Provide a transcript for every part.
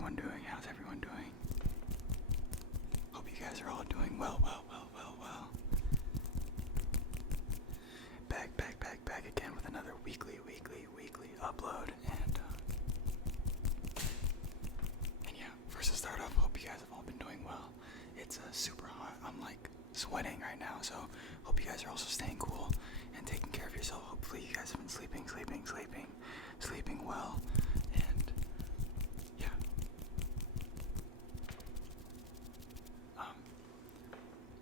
everyone doing? How's everyone doing? Hope you guys are all doing well. Back again with another weekly upload. And yeah, first to start off, hope you guys have all been doing well. It's super hot. I'm like sweating right now, so hope you guys are also staying cool and taking care of yourself. Hopefully you guys have been sleeping well. And yeah.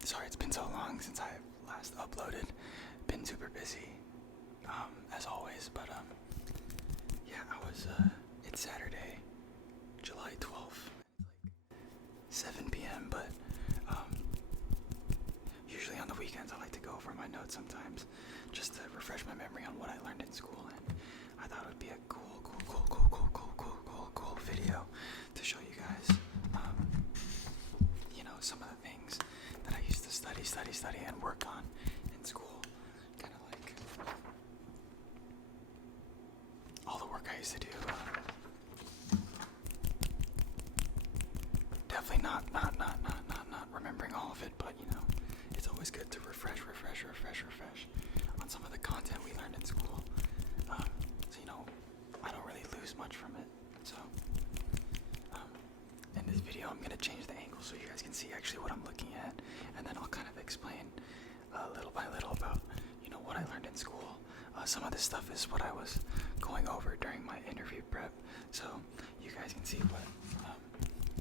Sorry it's been so long since I've last uploaded. Been super busy, as always, but yeah, it's Saturday, July 12th, it's like 7 p.m., but usually on the weekends I like to go over my notes sometimes, just to refresh my memory on what I learned in school, and I thought it would be a cool video to show you guys, some of the things that I used to study and work on in school, kind of like all the work I used to do. Definitely not remembering all of it, but it's always good to refresh on some of the content we learned in school. So I don't really lose much from it. So in this video, I'm gonna change the angle so you guys can see actually what I'm looking at, and then I'll kind of explain little by little about what I learned in school. Some of this stuff is what I was going over during my interview prep, so you guys can see what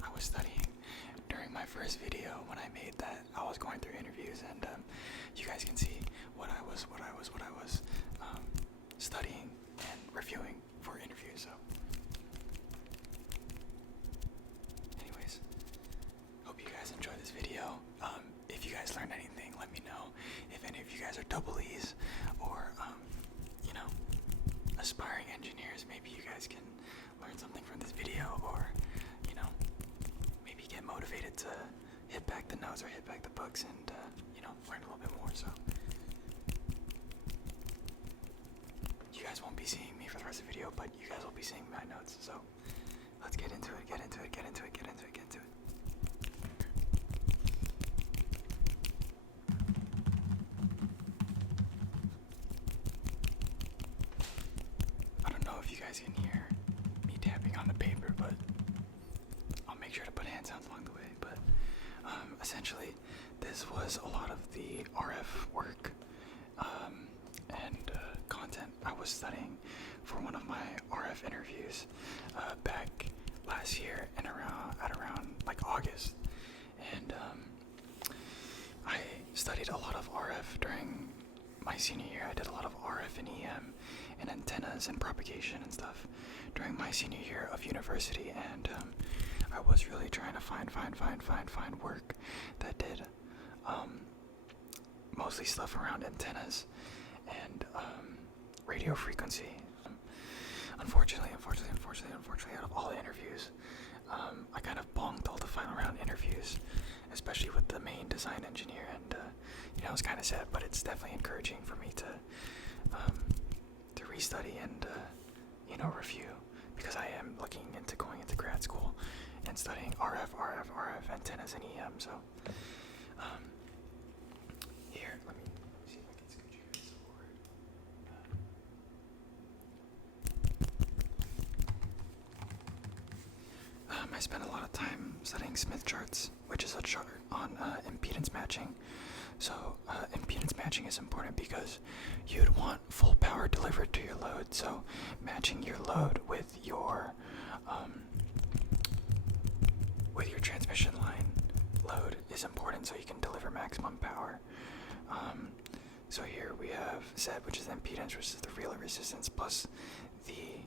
I was studying during my first video when I made that. I was going through interviews, and you guys can see what I was studying and reviewing for interviews. So anyways, hope you guys enjoy this video. If you guys learned anything, let me know. If any of you guys are double E's or aspiring engineers, maybe you guys can learn something from this video, or maybe get motivated to hit back the notes or hit back the books and learn a little bit more. So you guys won't be seeing me for the rest of the video, but you guys will be seeing my notes. So let's get into it. I don't know if you guys can hear me tapping on the paper, but I'll make sure to put hand sounds along the way. But essentially, this was a lot of the RF work and content I was studying for one of my RF interviews back last year and around like August. And I studied a lot of RF during my senior year. I did a lot of RF and EM and antennas and propagation and stuff during my senior year of university, and I was really trying to find work that did mostly stuff around antennas and radio frequency. Unfortunately, out of all the interviews, I kind of bonked all the final round interviews, especially with the main design engineer, and it was kind of sad, but it's definitely encouraging for me to restudy and review, because I am looking into going into grad school and studying RF antennas and EM. So here, let me see if I can scooch you guys forward. I spent a lot of time studying Smith charts, which is a chart on impedance matching. So impedance matching is important because you'd want full power delivered to your load. So matching your load with your transmission line load is important, so you can deliver maximum power. So here we have Z, which is the impedance, which is the real resistance plus the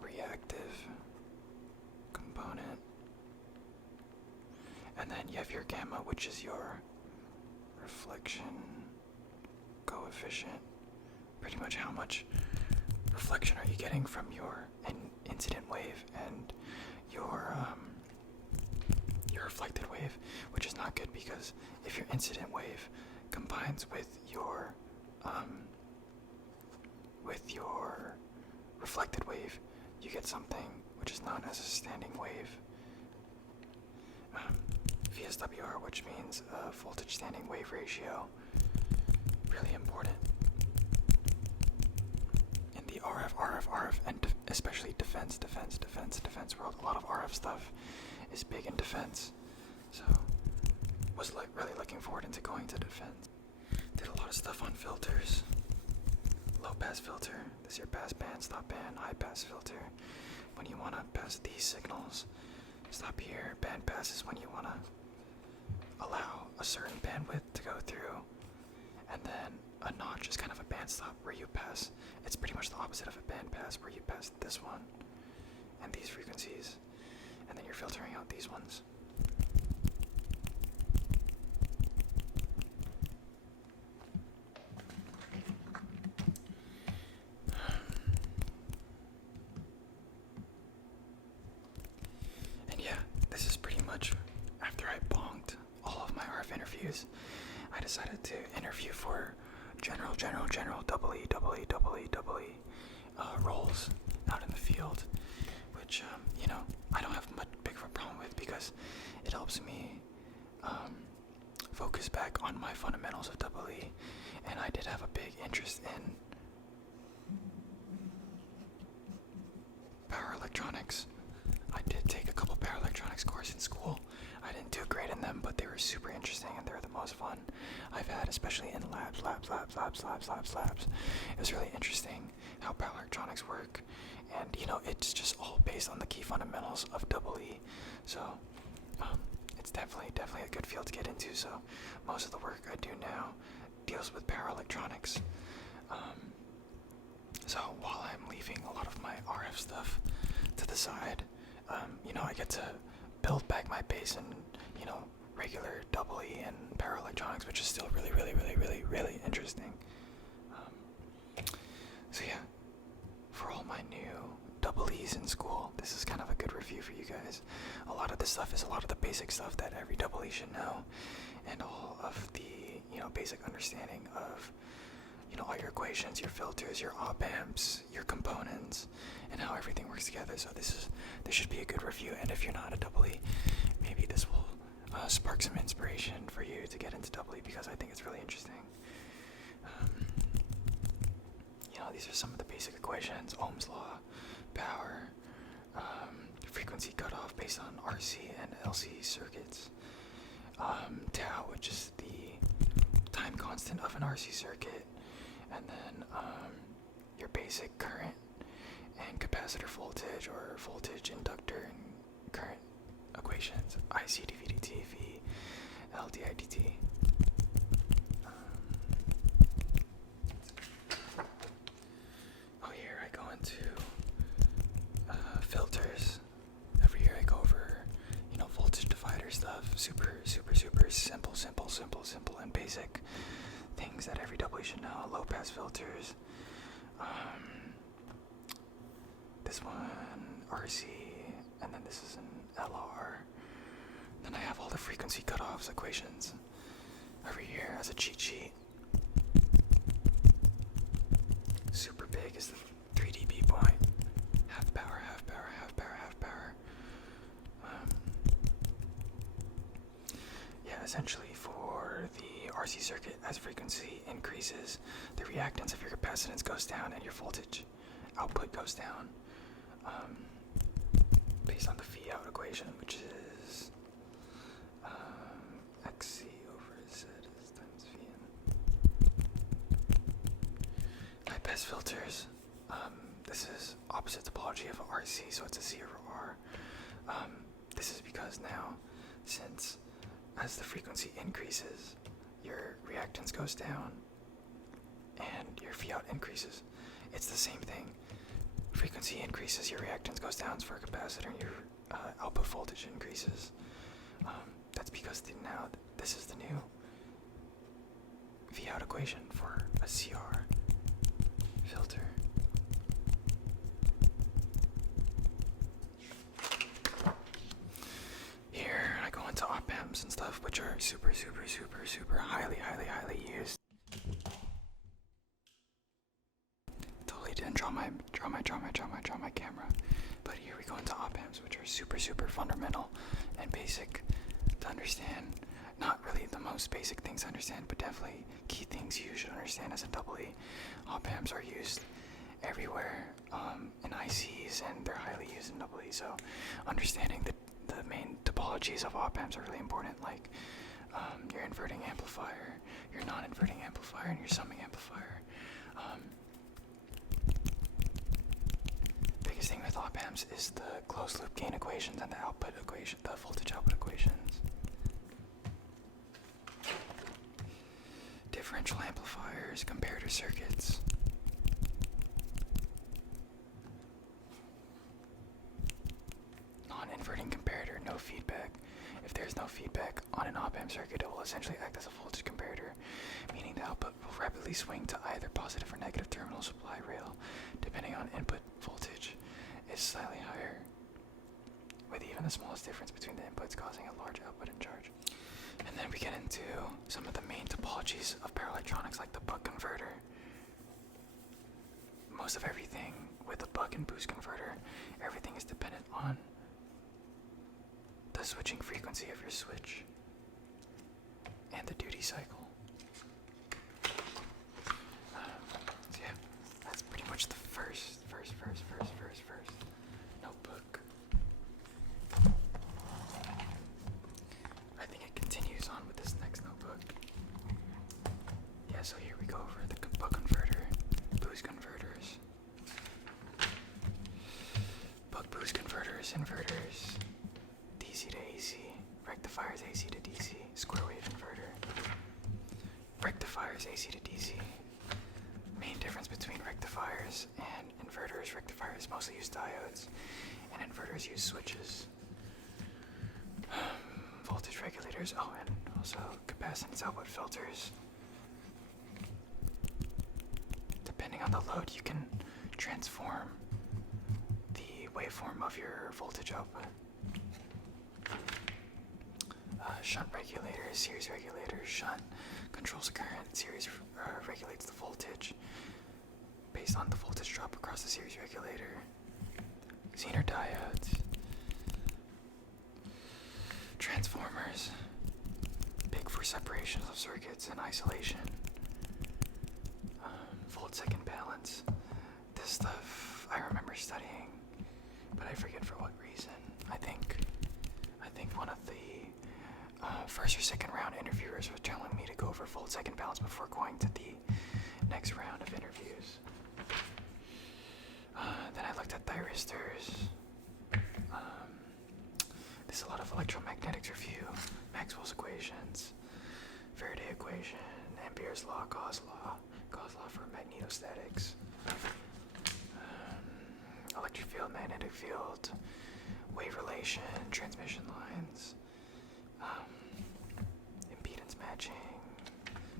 reactive component. And then you have your gamma, which is your reflection coefficient. Pretty much how much reflection are you getting from your incident wave and your reflected wave, which is not good, because if your incident wave combines with your reflected wave, you get something which is known as a standing wave. VSWR, which means voltage standing wave ratio. Really important. In the RF, and especially defense world, a lot of RF stuff is big in defense. So, was really looking forward into going to defense. Did a lot of stuff on filters. Low pass filter, this is your pass band, stop band. High pass filter, when you want to pass these signals. Stop here. Band pass is when you want to allow a certain bandwidth to go through. And then a notch is kind of a band stop where you pass. It's pretty much the opposite of a band pass, where you pass this one and these frequencies, and then you're filtering out these ones. And yeah, this is pretty much after I bonked all of my RF interviews. I decided to interview for general roles out in the field, which I don't have much big of a problem with, because it helps me focus back on my fundamentals of EE, and I did have a big interest in power electronics. I did take a couple power electronics courses in school. I didn't do great in them, but they were super interesting and they were the most fun I've had, especially in labs. It was really interesting how power electronics work, and it's just all based on the key fundamentals of EE. So it's definitely a good field to get into. So most of the work I do now deals with power electronics. So while I'm leaving a lot of my RF stuff to the side, I get to build back my base in, regular EE and power electronics, which is still really interesting. So yeah, for all my new EEs in school, this is kind of a good review for you guys. A lot of this stuff is a lot of the basic stuff that every EE should know, and all of the, basic understanding of, all your equations, your filters, your op amps, your components, and how everything works together. So this should be a good review, and if you're not a EE, maybe this will spark some inspiration for you to get into EE, because I think it's really interesting. These are some of the basic equations: Ohm's law, power, frequency cutoff based on RC and LC circuits, tau, which is the time constant of an RC circuit, and then your basic current and capacitor voltage, or voltage, inductor, and current equations: IC dV dt, V, L di dt. Here I go into filters. Every year I go over, voltage divider stuff. Super simple and basic things that every EE should know. Low pass filters. This one, RC, and then this is an LR. Then I have all the frequency cutoffs equations over here as a cheat sheet. Super big is the 3 dB point. Half power. Essentially for the RC circuit, as frequency increases, the reactance of your capacitance goes down and your voltage output goes down, based on the V out equation, which is XC over Z times Vn. High pass filters. This is opposite topology of RC, so it's a C over R. This is because now, since as the frequency increases, your reactance goes down and your V out increases. It's the same thing. Frequency increases, your reactance goes down for a capacitor, and your output voltage increases. That's because now this is the new V out equation for a CR filter. Here I go into op amps and stuff, which are super highly used. Totally didn't draw my camera, But here we go into op amps, which are super, super fundamental and basic to understand. Not really the most basic things to understand, but definitely key things you should understand as a double E. Op amps are used everywhere in ICs, and they're highly used in double E. So understanding the main topologies of op amps are really important, like your inverting amplifier, your non-inverting amplifier, and your summing amplifier. Biggest thing with op amps is the closed loop gain equations and the output equation, the voltage output equations. Differential amplifiers, comparator circuits. Non-inverting comparator, no feedback. If there's no feedback on an op amp circuit, it will essentially act as a voltage comparator, meaning the output will rapidly swing to either positive or negative terminal supply rail, depending on input voltage is slightly higher, with even the smallest difference between the inputs causing a large output and charge. And then we get into some of the main topologies of power electronics, like the buck converter. Most of everything with the buck and boost converter, everything is dependent on the switching frequency of your switch and the duty cycle. So yeah, that's pretty much the first notebook. I think it continues on with this next notebook. Yeah, so here we go over the buck converter, boost converters, buck boost converters, inverters, DC to AC, rectifiers AC to DC, square wave inverter, rectifiers AC to DC. Main difference between rectifiers and inverters: rectifiers mostly use diodes, and inverters use switches. Voltage regulators, and also capacitance output filters. Depending on the load, you can transform the waveform of your voltage output. Shunt regulators, series regulators. Shunt controls the current, series regulates the voltage based on the voltage drop across the series regulator. Zener diodes. Transformers, big for separations of circuits and isolation. Volt-second balance. This stuff I remember studying, but I forget for what reason. I think one of the first or second round interviewers was telling me to go over volt-second balance before going to the next round of interviews. Then I looked at thyristors. There's a lot of electromagnetics review, Maxwell's equations, Faraday equation, Ampere's law, Gauss law for magnetostatics, electric field, magnetic field, wave relation, transmission lines, impedance matching,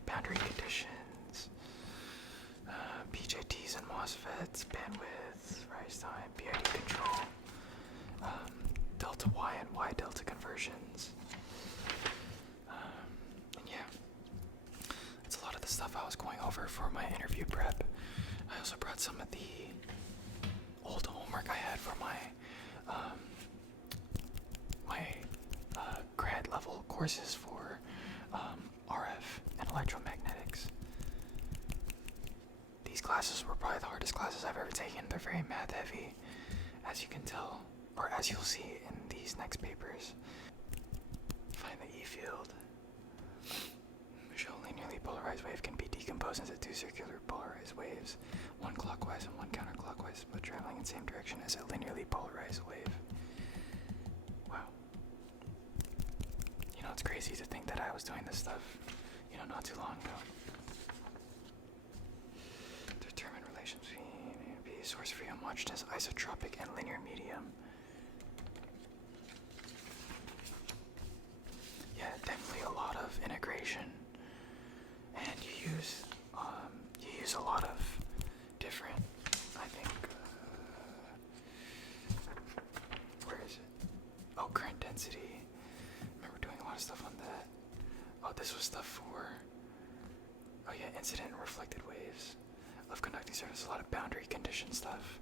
boundary conditions, BJTs and MOSFETs, bandwidth, rise time, PID control, delta Y and Y delta conversions. And yeah, that's a lot of the stuff I was going over for my interview prep. I also brought some of the old homework I had for my grad level courses for RF and electromagnetics. These classes were probably the hardest classes I've ever taken. They're very math heavy, as you can tell, or as you'll see in these next papers. Find the E field. Show linearly polarized wave can be decomposed into two circular polarized waves, one clockwise and one counterclockwise, but traveling in the same direction as a linearly polarized wave. Wow. You know, it's crazy to think that I was doing this stuff, not too long ago. Determine relations between A and B, source free homogeneous, isotropic, and linear medium. Yeah, definitely a lot of integration, and you use a lot of different, I think, where is it? Oh, current density. I remember doing a lot of stuff on that. Oh, this was stuff for, incident and reflected waves of conducting surface. A lot of boundary condition stuff.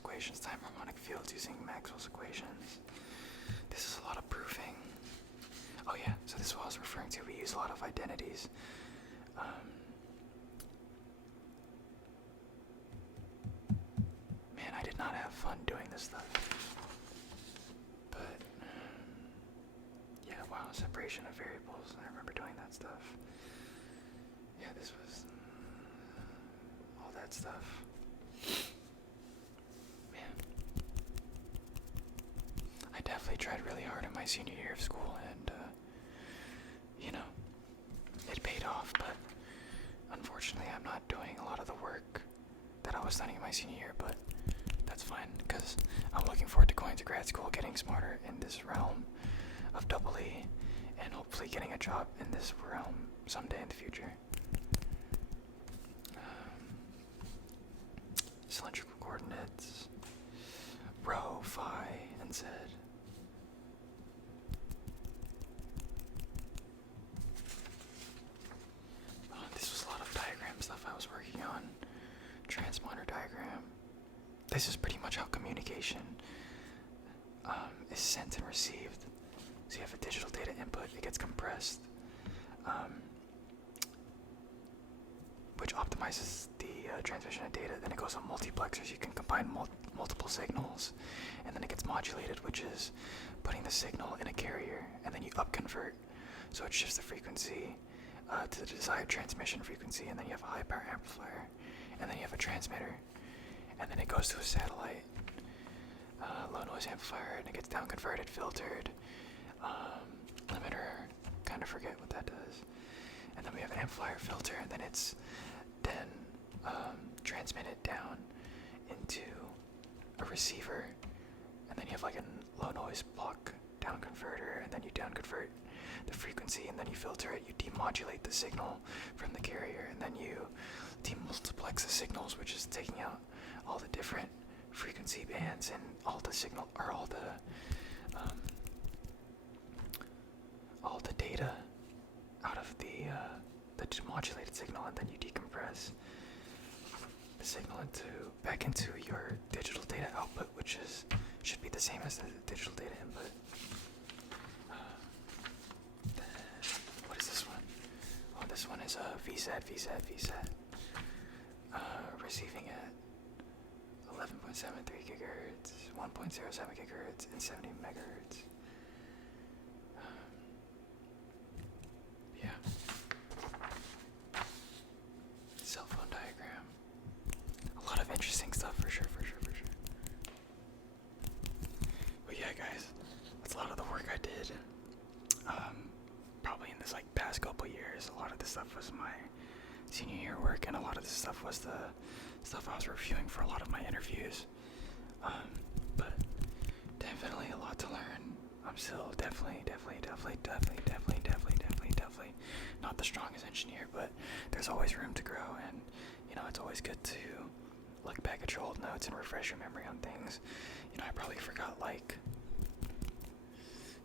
equations, time harmonic fields using Maxwell's equations. This is a lot of proofing. Oh yeah, so this is what I was referring to. We use a lot of identities. Man, I did not have fun doing this stuff. But, yeah, wow, separation of variables. I remember doing that stuff. Yeah, this was all that stuff. Man. I definitely tried really hard in my senior year of school, and, you know, it paid off, but unfortunately I'm not doing a lot of the work that I was studying in my senior year, but that's fine, because I'm looking forward to going to grad school, getting smarter in this realm of double E, and hopefully getting a job in this realm someday in the future. Cylindrical coordinates, rho, phi, and z. This was a lot of diagram stuff I was working on. Transponder diagram. This is pretty much how communication is sent and received. So you have a digital data input, it gets compressed, which optimizes the transmission of data. Then it goes on multiplexers. You can combine multiple signals, and then it gets modulated, which is putting the signal in a carrier, and then you upconvert, so it shifts the frequency to the desired transmission frequency, and then you have a high power amplifier, and then you have a transmitter, and then it goes to a satellite low noise amplifier, and it gets down converted, filtered, limiter, kind of forget what that does, and then we have an amplifier, filter, and then it's then transmitted down into a receiver, and then you have like a low noise block down converter, and then you down convert the frequency, and then you filter it, you demodulate the signal from the carrier, and then you demultiplex the signals, which is taking out all the different frequency bands and all the signal, or all the data out of the demodulated signal, and then you decompress the signal back into your digital data output, which should be the same as the digital data input. What is this one? Oh, this one is VSAT. Receiving at 11.73 gigahertz, 1.07 gigahertz, and 70 megahertz. Yeah. Cell phone diagram. A lot of interesting stuff for sure. But yeah, guys, that's a lot of the work I did. Probably in this past couple years, a lot of this stuff was my senior year work, and a lot of this stuff was the stuff I was reviewing for a lot of my interviews. But definitely a lot to learn. I'm still definitely not the strongest engineer, but there's always room to grow, and it's always good to look back at your old notes and refresh your memory on things. I probably forgot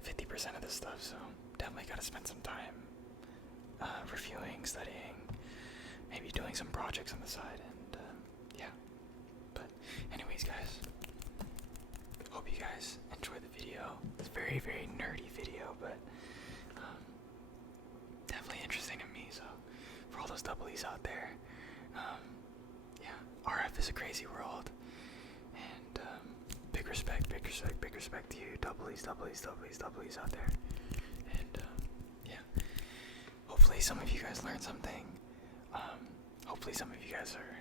50% of this stuff, so definitely gotta spend some time reviewing, studying, maybe doing some projects on the side, and yeah. But anyways, guys, hope you guys enjoyed the video. It's a very, very nerdy video, but definitely interesting to me. So for all those double E's out there, yeah, RF is a crazy world, and big respect to you, double E's out there, and yeah. Hopefully some of you guys learned something. Hopefully some of you guys are,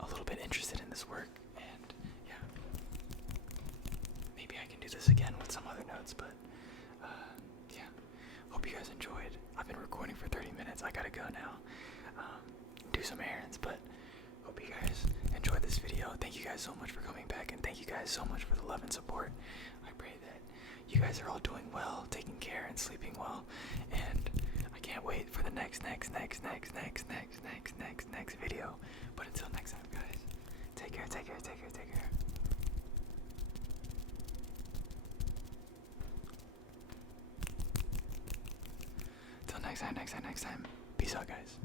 a little bit interested in this work, and yeah, maybe I can do this again with some other notes, but yeah, hope you guys enjoyed. I've been recording for 30 minutes, I gotta go now, do some errands, but hope you guys enjoyed this video. Thank you guys so much for coming back, and thank you guys so much for the love and support. I pray that you guys are all doing well, taking care, and sleeping well, and I can't wait for the next video. But until next time, guys, take care. Till next time. Peace out, guys.